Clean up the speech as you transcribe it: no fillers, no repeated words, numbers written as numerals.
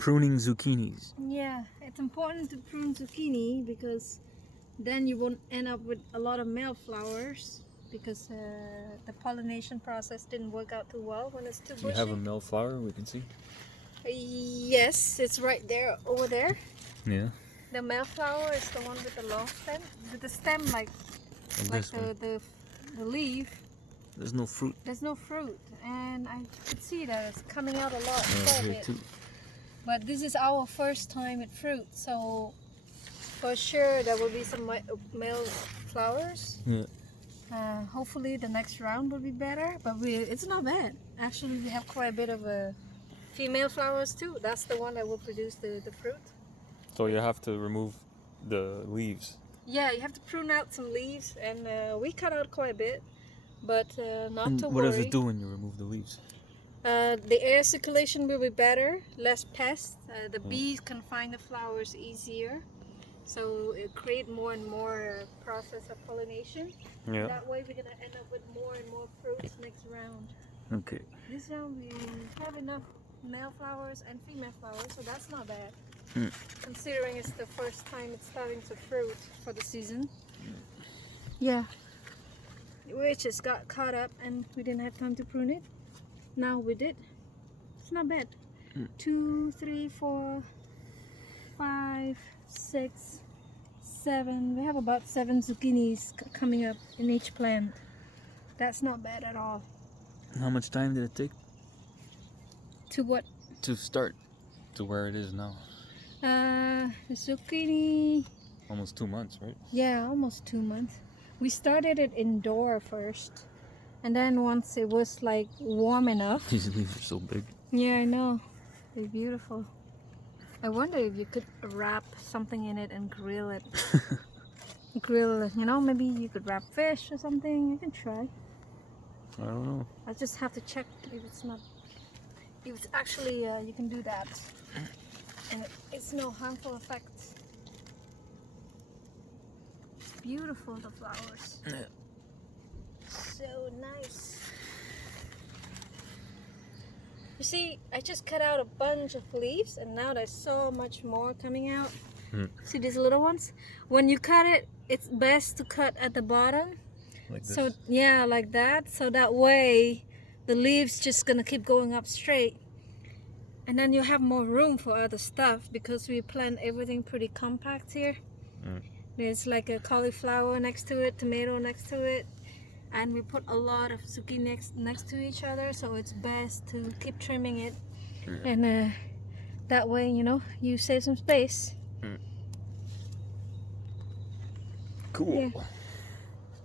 Pruning zucchinis. Yeah, it's important to prune zucchini because then you won't end up with a lot of male flowers because the pollination process didn't work out too well when it's too bushy. You have a male flower we can see? Yes, it's right there, over there. Yeah. The male flower is the one with the long stem, with the stem like the leaf. There's no fruit. There's no fruit, and I could see that it's coming out a lot. Here too. But this is our first time with fruit, so for sure there will be some male flowers. Yeah. Hopefully the next round will be better, but it's not bad. Actually, we have quite a bit of female flowers too. That's the one that will produce the fruit. So you have to remove the leaves. Yeah, you have to prune out some leaves, and we cut out quite a bit, but not And to what worry. does it do when you remove the leaves? The air circulation will be better, less pests. The bees can find the flowers easier, so it create more and more process of pollination. Yeah. That way we're gonna end up with more and more fruits next round. Okay. This round we have enough male flowers and female flowers, so that's not bad. Considering it's the first time it's starting to fruit for the season. Yeah. We just got caught up and we didn't have time to prune it. Now we did. It's not bad. 2, 3, 4, 5, 6, 7. We have about 7 zucchinis coming up in each plant. That's not bad at all. How much time did it take To what? to start to where it is now? The zucchini. Almost 2 months, right? Yeah, almost 2 months. We started it indoor first, and then once it was like warm enough. These leaves are so big. Yeah, I know. They're beautiful. I wonder if you could wrap something in it and grill it. You know, maybe you could wrap fish or something. You can try. I don't know. I just have to check if it's not. If it's actually you can do that, and it's no harmful effects. It's beautiful, the flowers. Yeah. So nice. You see, I just cut out a bunch of leaves, and now there's so much more coming out. See these little ones? When you cut it, it's best to cut at the bottom. Like this. So yeah, like that. So that way, the leaves just gonna keep going up straight, and then you have more room for other stuff because we plant everything pretty compact here. There's like a cauliflower next to it, tomato next to it, and we put a lot of zucchini next to each other, so it's best to keep trimming it. And that way, you know, you save some space. Cool. Yeah.